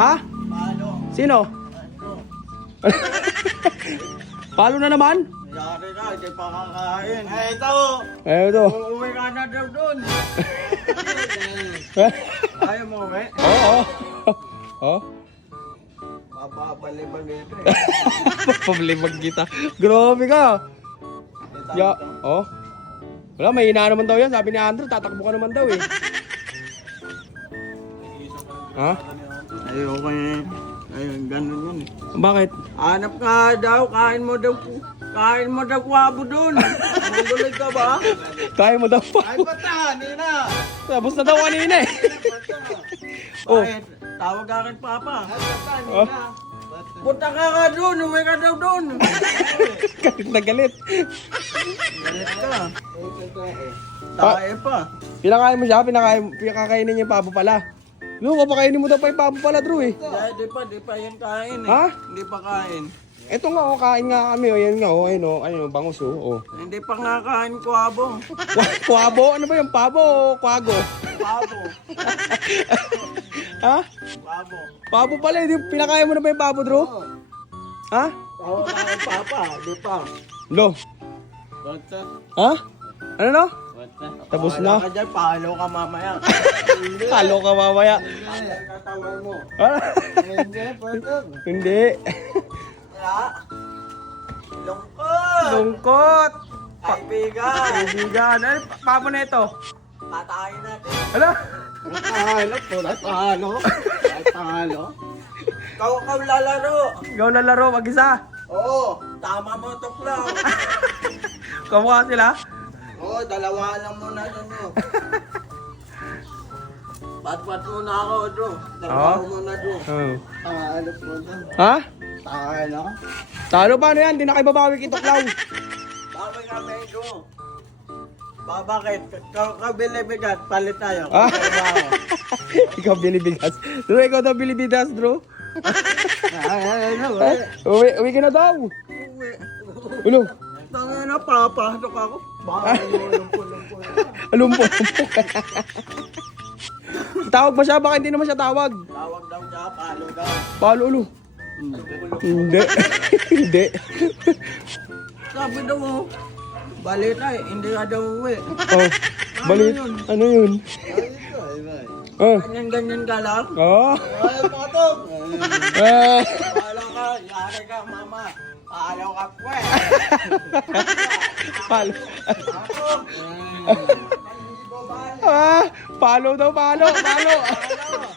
Ha? Palo. Sino? Palo na naman? Yari ka, hindi pa kakain. Ito. Ito. Uuwi ka na daw doon. Ayaw mo uwi? Oo. Oh. Mababalibag ito Pablibag kita. Grabe ka. Ya, oh. Wala, may ina naman daw yan. Sabi ni Andrew, tatakbo ka naman daw eh. Ha? Ayoko eh. Ayun, ganun yun. Bakit? Hanap ka daw, kain mo daw kwabo doon. Magugulit ka ba? Kaya mo daw pa. Ay, bata, Nina. Tapos na daw kanina eh. Oh. Bakit? Tawag ka akin, Papa. Ay, bata, Oh. Nina. Punta ka doon, uwi ka daw doon. Galit na galit. Galit ka. Tae pa. Pinakain mo siya, pinakakainin niya yung pabo pala. No, papakainin mo daw pa yung pabo pala, Drew eh. Di pa yan kain eh. Ha? Hindi pa kain. Eto nga, oh, kain nga kami. Oh, yan nga, oh, ayun, oh, bangus, oh. Hindi pa nga kain kwabo. Kwabo? Ano ba yung pabo o kwago? Kwabo. Ha? Kwabo. Pabo pala, hindi, pinakain mo na ba yung pabo, Drew? Ha? Tawag ka akin, Papa. Di pa. Lo, Bata. ha? Ano no? Bata. Tapos na. Ka dyan, palo ka mamaya. Halo ka mamaya. Hindi, katawan mo. Ah, Hindi, bata. hindi. Kaya, lungkot. Lungkot. Kaibigan. Kaibigan. Ano, pabo na ito? Patayin natin. Ano? Talo po, talo. Talo. Ikaw lalaro. Ikaw lalaro, mag-isa. Oo, tama mo tuklaw. Kamukha sila. Oo, dalawa lang muna dun mo. Bat-bat muna ako, Drew. Dalawa muna, Drew. Oh. Talo po dun. Ha? Talo. Talo paano yan? Di na kayo babawi kitoklaw. Bakit kami, Drew? Bakit? Kabili bigat, palit tayo. Ah? Trabaho. Ikaw binibigas. Drew, ikaw daw binibigas, Drew. Ay, Uwi ka na daw. uwi. Ulo. Tangin na, papasok ako. Bakit lumpo-lumpo na. Alumpo. Tawag ba siya? Baka hindi naman siya tawag. Tawag daw siya, palo daw. Palo, ulo. Hindi. Hindi. Sabi daw mo, balita eh, hindi ka daw uwi. Oh. Balit. Ano yun? Oh. Ganyan-ganyan ka lang. Oh. Ay, patog! Ah. Palo ka, yari ka, mama. Palo ka, kwe. Palo. Patog! Ah, palo daw, palo, palo. Palo!